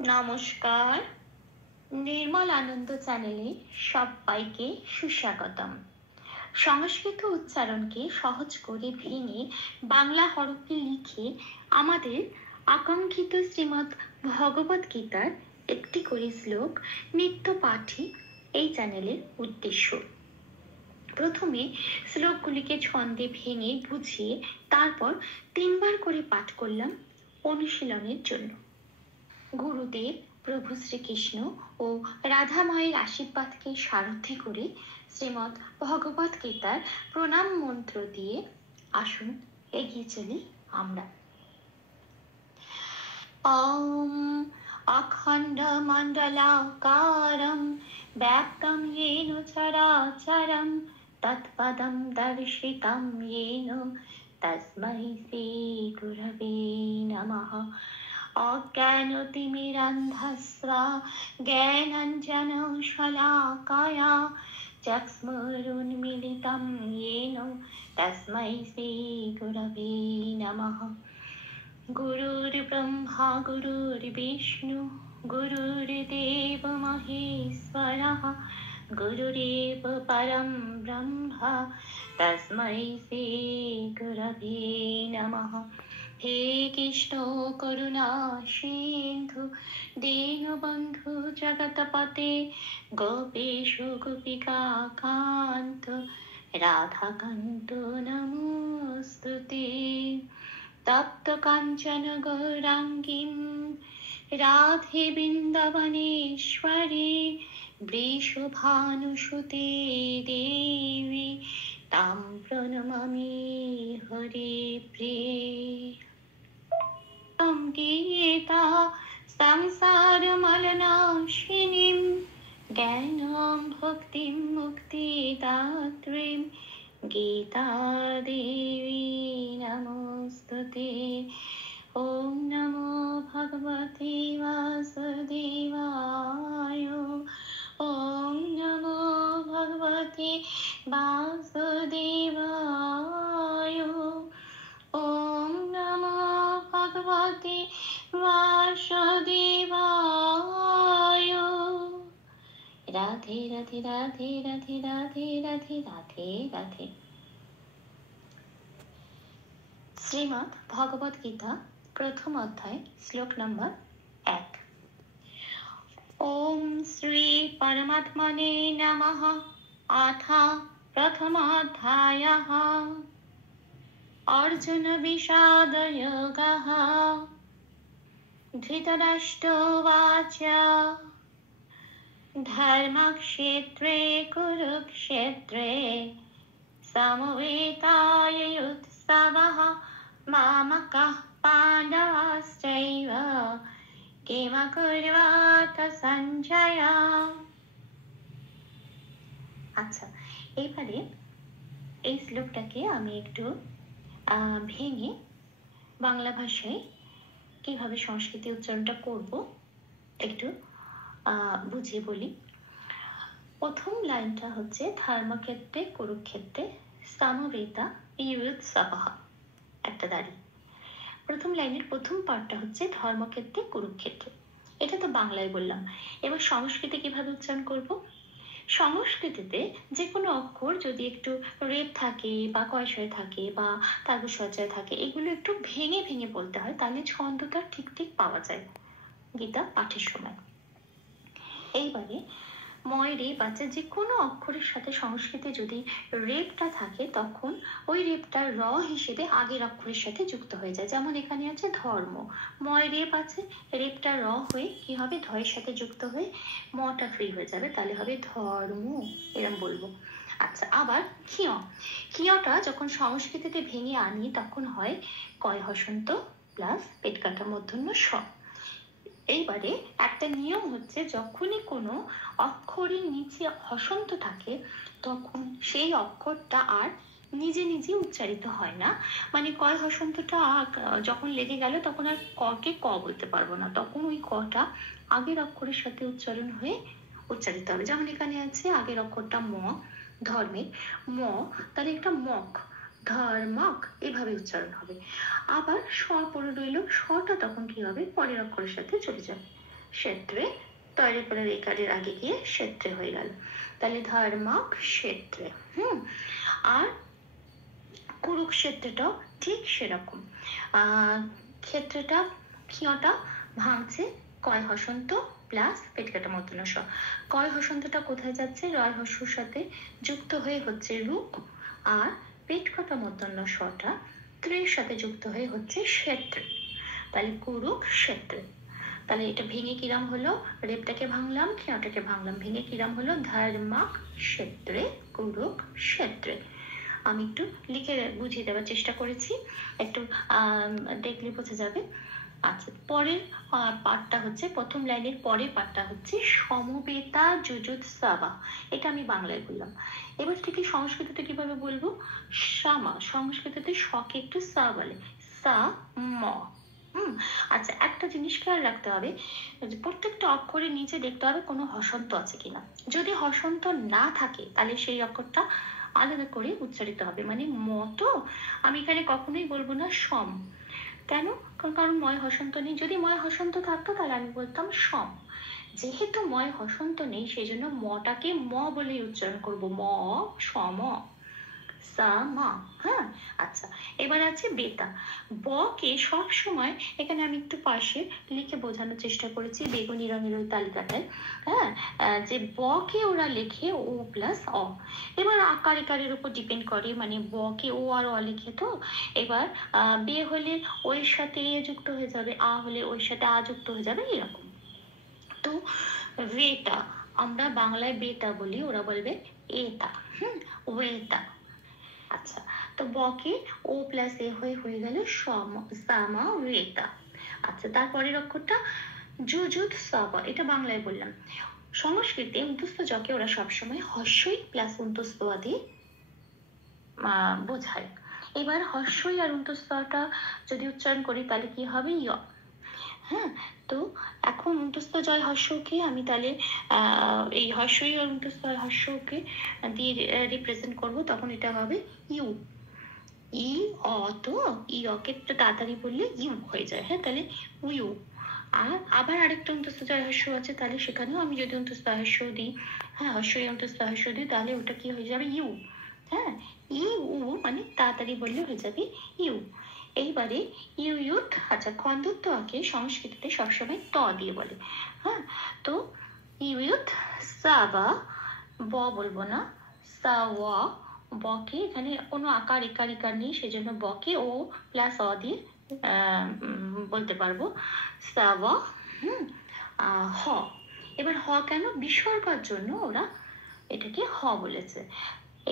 নমস্কার, নির্মল আনন্দ চ্যানেলে সবাইকে সুস্বাগতম। সংস্কৃত উচ্চারণকে সহজ করে ভেঙে বাংলা হরফে লিখে আমাদের আকাঙ্ক্ষিত শ্রীমদ্ ভগবত গীতার একটি করে শ্লোক নিত্য পাঠই এই চ্যানেলের উদ্দেশ্য। প্রথমে শ্লোকগুলিকে ছন্দে ভেঙে বুঝিয়ে তারপর 3 বার করে পাঠ করলাম অনুশীলনের জন্য। গুরুদেব প্রভু শ্রীকৃষ্ণ ও রাধা মায়ের আশীর্বাদকে সারথি করে শ্রীমদ্ ভগবত গীতার প্রণাম মন্ত্র দিয়ে আসুন এগিয়ে চলি আমরা। ওম অখণ্ড মণ্ডলাকারম ব্যাপ্তম येन চরাচরম তৎপদম দর্শিতম येन তস্मै শ্রী গুরবে নমঃ। অজ্ঞানতিমিরান্ধস্য জ্ঞানাঞ্জনশলাকয়া চক্ষুरुन्मीलितं येन তস্मै শ্রী গুরবে নমঃ। গুরুর্ব্রহ্মা গুরুর্বিষ্ণু গুরুর্দেব মহেশ্বরः গুরুরেব পরম ব্রহ্ম তস্मै শ্রী গুরবে নমঃ। হে কৃষ্ণ করুণা সিন্ধু দীনবন্ধু জগৎপতে গোপীশ গোপিকা কান্ত রাধাকান্ত নমস্তুতে। তপ্ত কাঞ্চন গৌরাঙ্গীং রাধে বৃন্দাবনেশ্বরী বৃষভানুসুতে দেবী তাং প্রণমামি হরে প্রিয়ে। গীতা সংসারমলনাশিনীং জ্ঞাनं ভক্তিং মুক্তিদাত্রীং গীতা দেবী নমস্তুতে। ওম নমো ভগবতে বাসুদেবায়। ওম নমো ভগবতে বাসুদেবায়। ওম নমো ভগবতে বাসুদেবায়। রাধে রাধে রাধে রাধে রাধে রাধে রাধে রাধে। শ্রীমদ্ ভগবত গীতা প্রথম অধ্যায় শ্লোক নম্বর 1। ওম শ্রী পরমাত্মনে নমঃ। অথ প্রথমোऽধ্যায়ঃ অর্জুন বিষাদ যোগঃ। ধৃতরাষ্ট্রোবাচ ধর্মক্ষেত্রে কুরুক্ষেত্রে সমবেতাयुत्सवः মামকः পাণ্ডবাশ্চৈব কিমকুর্বত সঞ্জয়। আচ্ছা, এবারে এই শ্লোকটাকে আমি একটু ভেঙে বাংলা ভাষায় কিভাবে সংস্কৃতি উচ্চারণটা করব একটু বুঝিয়ে বলি। প্রথম লাইনটা হচ্ছে ধর্মক্ষেত্রে কুরুক্ষেত্রে সমবেতা युत्सवः একটা দাঁড়ি। প্রথম লাইনের প্রথম পার্টটা হচ্ছে ধর্মক্ষেত্রে কুরুক্ষেত্রে, এটা তো বাংলায় বললাম। এবার সংস্কৃতে কিভাবে উচ্চারণ করব? সংস্কৃতিতে যে কোনো অক্ষর যদি একটু রেপ থাকে বা কয়শয় থাকে বা তালবস্বরযয় থাকে, এগুলো একটু ভেঙে ভেঙে বলতে হয়, তাহলে ছন্দটা ঠিক ঠিক পাওয়া যায় গীতা পাঠের সময়। এইবারে ময় রেপ আছে, যে কোনো অক্ষরের সাথে সংস্কৃতে যদি রেপটা থাকে তখন ওই রেপটা র হিসেবে আগের অক্ষরের সাথে যুক্ত হয়ে যায়। যেমন এখানে আছে ধর্ম, ময় রেপ আছে, রেপটা র হয়ে কি হবে ধয়ের সাথে যুক্ত হয়ে মটা ফ্রি হয়ে যাবে, তাহলে হবে ধর্ম, এরকম বলবো। আচ্ছা, আবার ক্ষিয়, ক্ষিয়টা যখন সংস্কৃতিতে ভেঙে আনি তখন হয় কয় হসন্ত প্লাস পেট কাটা মূর্ধন্য স। এইবারে একটা নিয়ম হচ্ছে, যখনই কোনো অক্ষরের নিচে হসন্ত থাকে তখন সেই অক্ষরটা আর নিজে নিজে উচ্চারিত হয় না। মানে কয় হসন্তটা যখন লেগে গেল তখন আর ককে ক বলতে পারবো না, তখন ওই কটা আগের অক্ষরের সাথে উচ্চারণ হয়ে উচ্চারিত হবে। যেমন এখানে আছে আগের অক্ষরটা ম, ধর্মের ম, তাহলে একটা মক, ধর্মক, এভাবে উচ্চারণ হবে। আবার স পড়ে রইল, সটা তখন কি হবে পরের অক্ষরের সাথে চলে যাবে। ক্ষেত্রে, তৈরি করে রেকারের আগে গিয়ে ক্ষেত্রে হয়ে গেল। তাহলে ধর্মক ক্ষেত্রে। আর কুরুক্ষেত্রটাও ঠিক সেরকম। ক্ষেত্রটা ক্ষীয়টা ভাঙছে কয় হসন্ত প্লাস পেট কাটা মূর্ধন্য ষ। কয় হসন্তটা কোথায় যাচ্ছে? রয় হস্যর সাথে যুক্ত হয়ে হচ্ছে রূপ, আর পেট কাটা মূর্ধন্য ষটা ত্রের সাথে যুক্ত হয়ে হচ্ছে ক্ষেত্রে। তাহলে কুরুক্ষেত্রে। তাহলে এটা ভেঙে কিরাম হলো? রেপটাকে ভাঙলাম, ক্ষীয়টাকে ভাঙলাম, ভেঙে কিরাম হলো? ধর্মক ক্ষেত্রে কুরুক্ষেত্রে। আমি একটু লিখে বুঝিয়ে দেওয়ার চেষ্টা করেছি, একটু দেখলে বোঝা যাবে। আচ্ছা, পরের পার্টটা হচ্ছে, প্রথম লাইনের পরের পার্টটা হচ্ছে সমবেতা যুযুৎসাবা। এটা আমি বাংলায় বললাম। এবার থেকে সংস্কৃততে কিভাবে বলবো? সামা। সংস্কৃততে শকে একটু সা বলে, সা ম। আচ্ছা, একটা জিনিস খেয়াল রাখতে হবে, প্রত্যেকটা অক্ষরের নিচে দেখতে হবে কোনো হসন্ত আছে কিনা। যদি হসন্ত না থাকে তাহলে সেই অক্ষরটা আলাদা করে উচ্চারিত হবে। মানে ম তো আমি এখানে কখনোই বলবো না সম। কেন? কারণ ময় হসন্ত নেই। যদি ময় হসন্ত থাকতো তাহলে আমি বলতাম সম। যেহেতু ময় হসন্ত নেই, সেই জন্য মটাকে ম বলে উচ্চারণ করব, ম সম সামা। হ্যাঁ, আচ্ছা, এবার আছে বেতা। ব কে সব সময়, এখানে আমি একটু পাশে লিখে বোঝানোর চেষ্টা করেছি বেগুনি রঙের ওই তালিকাটায়। হ্যাঁ, যে ব কে ওরা লেখে ও প্লাস অ। এবার আকার একারের উপর ডিপেন্ড করে, মানে ব কে ও আর অ লিখে তো। এবার বে হলে ওর সাথে এ যুক্ত হয়ে যাবে, আ হলে ওর সাথে আ যুক্ত হয়ে যাবে, এরকম। তো বেতা আমরা বাংলায় বেতা বলি, ওরা বলবে এটা। ওয়েতা। আচ্ছা, তো বকে ও প্লাস এ হয়ে গেল সামা রেতা। আচ্ছা, তারপরের অক্ষরটা যুযুৎসাবা, এটা বাংলায় বললাম। সংস্কৃতে উন্তস্থ জকে ওরা সবসময় হর্ষই প্লাস উন্তস্থ দিয়ে বোঝায়। এবার হর্ষই আর উন্তস্থটা যদি উচ্চারণ করি তাহলে কি হবে? ইয়। হ্যাঁ, তো এখন উন্তস্থ জয় হর্ষকে আমি তাহলে এই হর্ষই আর উন্তস্থ হর্ষকে দিয়ে রিপ্রেজেন্ট করব, তখন এটা হবে ইউ। ই অ, তো ই অকে একটু তাড়াতাড়ি বললে ইউ হয়ে যায়। হ্যাঁ, তাহলে ইউ। আর আবার আরেকটা অন্তস্থ জয় হর্ষ আছে, তাহলে সেখানেও আমি যদি অন্তস্থ হর্ষ দিই, হ্যাঁ হর্ষই অন্তস্থ হর্ষ দিই, তাহলে ওটা কি হয়ে যাবে? ইউ। হ্যাঁ, ই উ মানে তাড়াতাড়ি বললে হয়ে যাবে ইউ। এইবারে ইউ ইউথ। আচ্ছা, খন্দত্বকে সংস্কৃতিতে সবসময় ত দিয়ে বলে। হ্যাঁ, তো ইউ ইউথ সাবা, ব বলবো না, সাওয়া। বকে এখানে কোনো আকার একার ইকার নেই, সেজন্য বকে ও প্লাস অ দিয়ে বলতে পারবো, সাওয়া। হ। এবার হ কেন? বিসর্গের জন্য ওরা এটাকে হ বলেছে।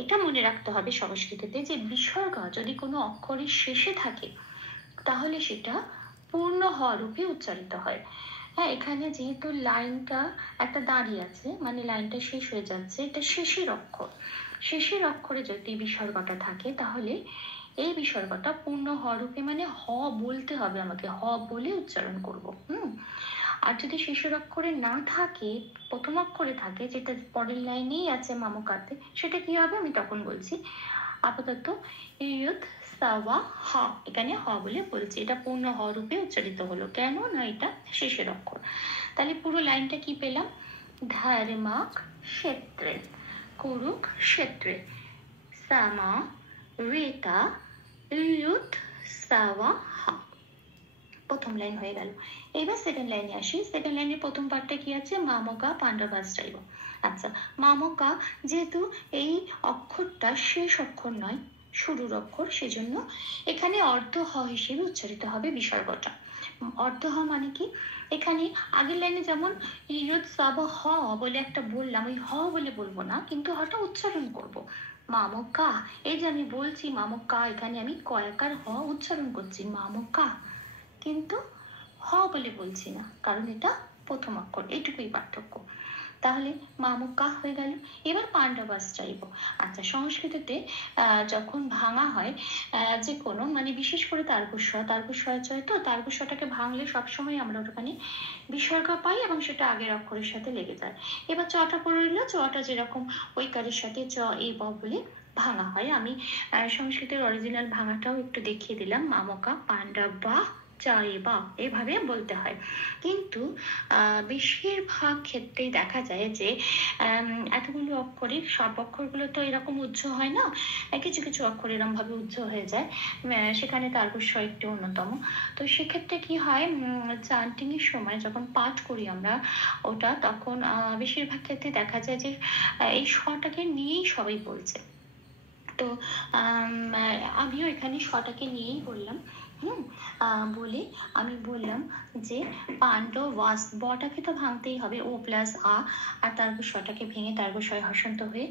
এটা মনে রাখতে হবে সংস্কৃতিতে, যে বিসর্গ যদি কোনো অক্ষরের শেষে থাকে তাহলে সেটা পূর্ণ হ রূপে উচ্চারিত হয়। হ্যাঁ, এখানে যেহেতু লাইনটা একটা দাঁড়িয়ে আছে, মানে লাইনটা শেষ হয়ে যাচ্ছে, এটা শেষের অক্ষর। শেষের অক্ষরে যদি বিসর্গটা থাকে তাহলে এই বিসর্গটা পূর্ণ হ রূপে, মানে হ বলতে হবে আমাকে, হ বলে উচ্চারণ করব। আর যদি শেষের অক্ষরে না থাকে, প্রথম অক্ষরে থাকে, যেটা পরের লাইনেই আছে মামকাতে, সেটা কি হবে আমি তখন বলছি। আপাতত ইয়ুত সাওয়া হ, এখানে হ বলে বলছি, এটা পূর্ণ হ রূপে উচ্চারিত হলো। কেন না? এটা শেষের অক্ষর। তাহলে পুরো লাইনটা কি পেলাম? ধর্মক ক্ষেত্রে কুরুক্ষেত্রে সামা রেতা ইয়ুত সাওয়া হ। প্রথম লাইন হয়ে গেল। এবার সেকেন্ড লাইনে আসি। সেকেন্ড লাইনের প্রথম পার্টটা কি আছে? মামকা পাণ্ডবাস চাইব। আচ্ছা, মামকা যেহেতু এই অক্ষরটা শেষ অক্ষর নয়, শুরুর অক্ষর, সেজন্য এখানে অর্ধ হ হিসেবে উচ্চারিত হবে বিসর্গটা। অর্ধ হ মানে কি? এখানে আগের লাইনে যেমন ইয়ুত সাব হ বলে একটা বললাম, ওই হ বলে বলবো না, কিন্তু হটা উচ্চারণ করব। মামকা, এই যে আমি বলছি মামকা, এখানে আমি কয়াকার হ উচ্চারণ করছি, মামকা, কিন্তু হ বলে বলছি না, কারণ এটা প্রথম অক্ষর, এইটুকুই পার্থক্য। তাহলে মামুকা হয়ে গেল। এবার পাণ্ডবাস চাইব। আচ্ছা, সংস্কৃতিতে যখন ভাঙা হয় যে কোনো, মানে বিশেষ করে তার্গস্বয় চয়, তো তার্গস্বটাকে ভাঙলে সবসময় আমরা ওখানে বিসর্গ পাই এবং সেটা আগের অক্ষরের সাথে লেগে যায়। এবার চটা পড়ে রইল, চটা যেরকম ঐকারের সাথে চ এ ব বলে ভাঙা হয়। আমি সংস্কৃতের অরিজিনাল ভাঙাটাও একটু দেখিয়ে দিলাম। মামকা পাণ্ডবা চাইবা এভাবে বলতে হয়। কিন্তু বেশিরভাগ ক্ষেত্রেই দেখা যায় যে এতগুলো অক্ষরে সব অক্ষরগুলো তো এরকম উজ্জ হয় না, কিছু কিছু অক্ষর এরকম ভাবে উজ্জ হয়ে যায়, সেখানে তারপর একটি অন্যতম। তো সেক্ষেত্রে কি হয়, চান্টিং এর সময় যখন পাঠ করি আমরা ওটা, তখন বেশিরভাগ ক্ষেত্রে দেখা যায় যে এই স্বটাকে নিয়েই সবাই বলছে। তো আমিও এখানে স্বটাকে নিয়েই বললাম। বলে আমি বললাম যে পাণ্ডবাস, বটাকে তো ভাঙতেই হবে, ও প্লাস আ, আর তারপর স্বটাকে ভেঙে তারপর স্বয় হসন্ত হয়ে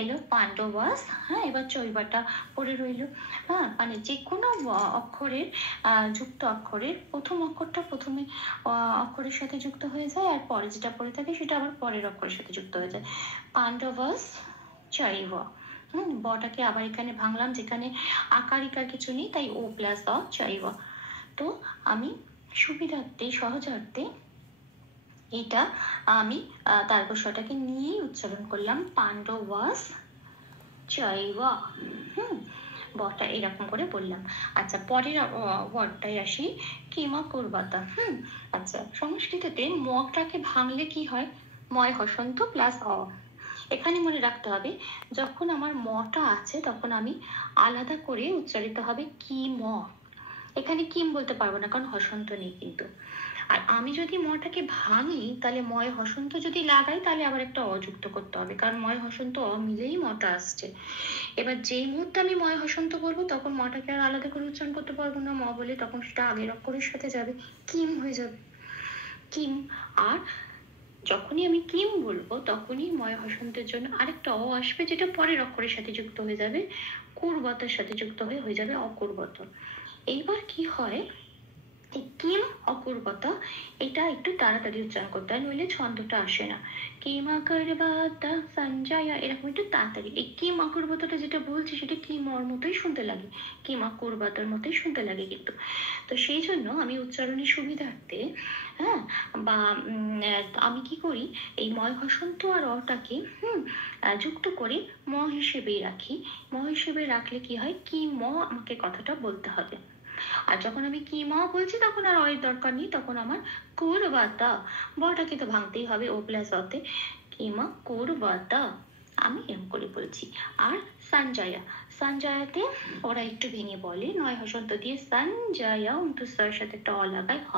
এলো পাণ্ডবাস। এবার চৈবাটা পড়ে রইলো। মানে যে কোনো অক্ষরের যুক্ত অক্ষরের প্রথম অক্ষরটা প্রথমে অক্ষরের সাথে যুক্ত হয়ে যায়, আর পরে যেটা পড়ে থাকে সেটা আবার পরের অক্ষরের সাথে যুক্ত হয়ে যায়। পাণ্ডবাস চৈব। বটাকে আবার এখানে ভাঙলাম, যেখানে আকারিকার কিছু নেই, তাই ও প্লাস অ চাইব। তো আমি সুবিধার্থে সহজার্থে এটা আমি তারপরটাকে নিয়েই উচ্চারণ করলাম, পাণ্ডবাস চাইব। বটা এরকম করে বললাম। আচ্ছা, পরের ওয়ার্ডটাই আসি, কিমা করবাতা। আচ্ছা, সংস্কৃততে মটাকে ভাঙলে কি হয়, ময় হসন্ত প্লাস অ। এখানে মনে রাখতে হবে, যখন আমার মটা আছে তখন আমি আলাদা করে উচ্চারিত হবে কি ম। এখানে কিম বলতে পারবো না, কারণ হসন্ত নেই কিন্তু। আর আমি যদি মটাকে ভাঙি, তাহলে ময় হসন্ত যদি লাগাই, তাহলে আবার একটা অযুক্ত করতে হবে, কারণ ময় হসন্ত অ মিলেই মটা আসছে। এবার যেই মুহূর্তে আমি ময় হসন্ত করবো, তখন মটাকে আর আলাদা করে উচ্চারণ করতে পারবো না ম বলে, তখন সেটা আগের অক্ষরের সাথে যাবে, কিম হয়ে যাবে, কিম। আর যখনই আমি কিম বলবো, তখনই ময় হসন্তের জন্য আরেকটা অ আসবে, যেটা পরের অক্ষরের সাথে যুক্ত হয়ে যাবে, কুর্বতার সাথে যুক্ত হয়ে যাবে অকুর্বত। এইবার কি হয়, কিম অকুর্বতা, এটা একটু তাড়াতাড়ি উচ্চারণ করতে হয়, নইলে ছন্দটা আসে না। কিমা করবাতা সঞ্জয়া, এরকম একটু তাড়াতাড়ি। এই কিম অকুর্বতাটা যেটা বলছি, সেটা কিমর মতোই শুনতে লাগে, কিমা করবাতার মতোই শুনতে লাগে কিন্তু। তো সেই জন্য আমি উচ্চারণের সুবিধার্থে বা আমি কি করি, এই ময় হসন্ত আর অটাকে যুক্ত করে ম হিসেবেই রাখি। ম হিসেবে রাখলে কি হয়, কি ম আমাকে কথাটা বলতে হবে। আর যখন আমি কি ম বলছি, তখন আর অয়ের দরকার নেই, তখন আমার করবাতা, বটাকে তো ভাঙতেই হবে ও প্লাস অতে, কিমা করবাতা, আমি এরকম করে বলছি। আর সঞ্জয়া, সঞ্জয়াতে ওরা একটু ভেঙে বলে, নয় হসন্ত দিয়ে সঞ্জয়া, অন্তঃস্বর সাথে একটা অ লাগায়, হ,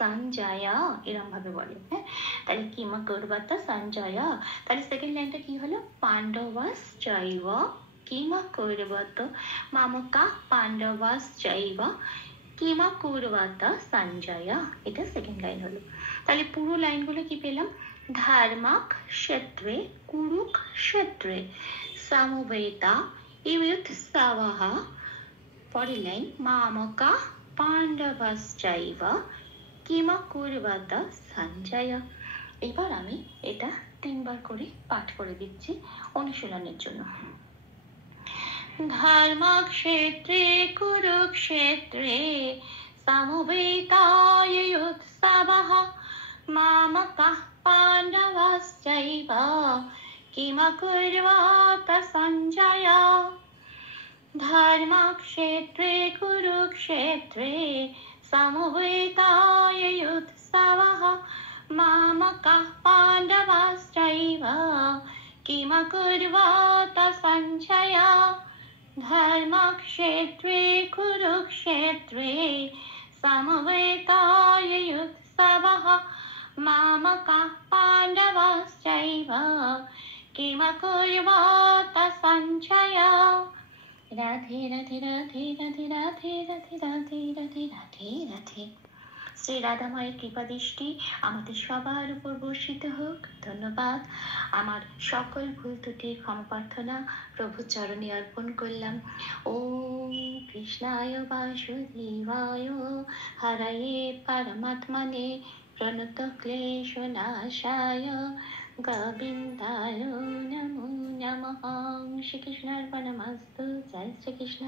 সঞ্জয়া এরকম ভাবে বলে। তাহলে কিমা করবাতা সঞ্জয়া। তাহলে সেকেন্ড লাইনটা কি হলো, পাণ্ডবাস চৈব কিমা করবত মামকা পাণ্ডবাস চৈব কিমা করবাতা সঞ্জয়া। এটা সেকেন্ড লাইন হলো। তাহলে পুরো লাইনগুলো কি পেলাম, ধর্মাক ক্ষেত্রে কুরুক্ষেত্রে সমবেতা ইয়ুৎসবঃ। পরের লাইন, মামকা পাণ্ডবাশ্চৈব কিমা কুর্বতা সঞ্জয়া। এবার আমি এটা 3 বার করে পাঠ করে দিচ্ছি অনুশীলনের জন্য। ধর্মক্ষেত্রে কুরুক্ষেত্রে সমবেতায়ুৎসবঃ মামকাঃ পাণ্ডবাশ্চৈব কিমকুর্বত সঞ্জয়। ধর্মক্ষেত্রে কুরুক্ষেত্রে সমবেতায়ুৎসবঃ মামকাঃ পাণ্ডবাশ্চৈব কিমকুর্বত সঞ্জয়। ধর্মক্ষেত্রে কুরুক্ষেত্রে সমবেতায়ুৎসবঃ মামকাঃ পাণ্ডবাশ্চৈব কিমকুর্বত সঞ্জয়। রাধে রাধে রাধে রাধে রাধে রাধে রাধে রাধে রাধে রাধে। শ্রী রাধা মায়ের কৃপা দৃষ্টি আমাদের সবার উপর বর্ষিত হোক। ধন্যবাদ। আমার সকল ভুল ত্রুটির ক্ষমা প্রার্থনা প্রভু চরণে অর্পণ করলাম। ওম কৃষ্ণায় বাসুদেবায় হরয়ে পরমাত্মনে প্রণত ক্লেশ নাশায় গোবিন্দায় নমো নমঃ। শ্রীকৃষ্ণার্পণমস্তু। জয় শ্রীকৃষ্ণ।